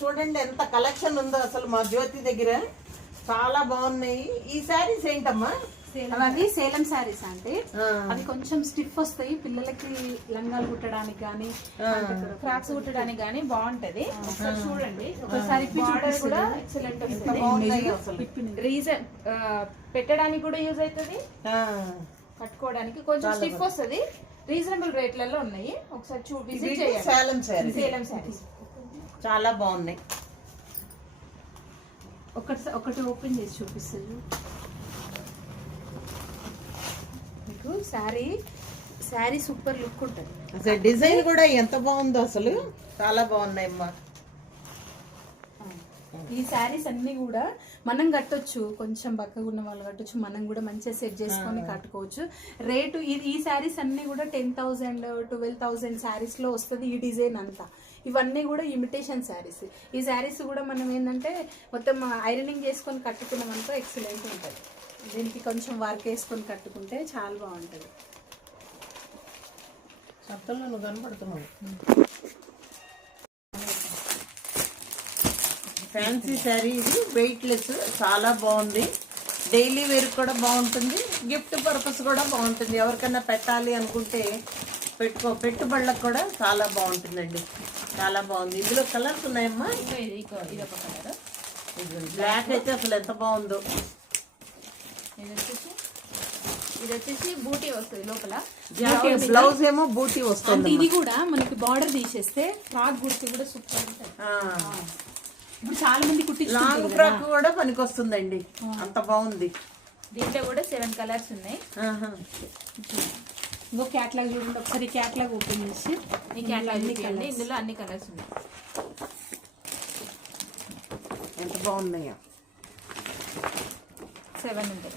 చూడండి ఎంత కలెక్షన్ ఉందో అసలు మా జ్యోతి దగ్గర చాలా బాగున్నాయి. ఈ శారీస్ ఏంటమ్మా? అవి సేలం శారీస్ అంటే అవి కొంచెం స్టిఫ్ వస్తాయి, పిల్లలకి లంగాలు కుట్టడానికి గానీ ఫ్రాక్స్ కుట్టడానికి గానీ బాగుంటది. ఒకసారి చూడండి, ఒకసారి బార్డర్ కూడా ఎక్సలెంట్ వస్తుంది. రీజన్ పెట్టడానికి కూడా యూజ్ అవుతుంది, కట్టుకోవడానికి కొంచెం స్టిఫ్ వస్తుంది. రీజనబుల్ రేట్లలో ఉన్నాయి. ఒకసారి విజిట్ చేయండి. సేలం శారీస్ చాలా బాగున్నాయి. ఒకటి ఓపెన్ చేసి చూపిస్తారు మీకు. శారీ సూపర్ లుక్ ఉంటుంది. అసలు డిజైన్ కూడా ఎంత బాగుందో, అసలు చాలా బాగున్నాయి అమ్మా. ఈ శారీస్ అన్ని కూడా మనం కట్టొచ్చు, కొంచెం బక్కగా ఉన్న వాళ్ళు కట్టొచ్చు, మనం కూడా మంచిగా సెట్ చేసుకొని కట్టుకోవచ్చు. రేటు ఈ శారీస్ అన్ని కూడా 10,000 12,000 శారీస్ లో వస్తుంది ఈ డిజైన్ అంతా. ఇవన్నీ కూడా ఇమిటేషన్ శారీస్. ఈ శారీస్ కూడా మనం ఏంటంటే మొత్తం ఐరనింగ్ చేసుకొని కట్టుకున్నాం అనుకో ఎక్సలెంట్ ఉంటుంది. దీనికి కొంచెం వర్క్ వేసుకొని కట్టుకుంటే చాలా బాగుంటుంది. కనపడుతున్నావు. ఫ్యాన్సీ శారీ ఇది, వెయిట్ లెస్, చాలా బాగుంది. డైలీ వేర్ కూడా బాగుంటుంది, గిఫ్ట్ పర్పస్ కూడా బాగుంటుంది. ఎవరికైనా పెట్టాలి అనుకుంటే పెట్టుబడులకు కూడా చాలా బాగుంటుందండి. చాలా బాగుంది. ఇందులో కలర్స్ ఉన్నాయమ్మా. ఇది ఒక కలర్, బ్లాక్ అయితే అసలు ఎంత బాగుందో. ఇది వచ్చేసి బూటీ వస్తుంది లోపల, బ్లౌజ్ ఏమో బూటీ వస్తుంది. ఇది కూడా మనకి బార్డర్ తీసేస్తే ఫ్రాక్ గుర్తు కూడా సూపర్ ఉంటుంది. ఇప్పుడు చాలా మంది లాంగ్ ఫ్రాక్ కూడా పనికి వస్తుందండి, అంత బాగుంది. దీంట్లో కూడా 7 కలర్స్ ఉన్నాయి. ఇంకో క్యాట్లాగ్ చూడండి ఒకసారి. క్యాట్లాగ్ ఓపెన్ చేసి ఈ క్యాట్లాగ్ చూడండి, ఇందులో అన్ని కలర్స్ ఉన్నాయి. ఎంత బాగున్నాయో. 7 ఉంటాయి.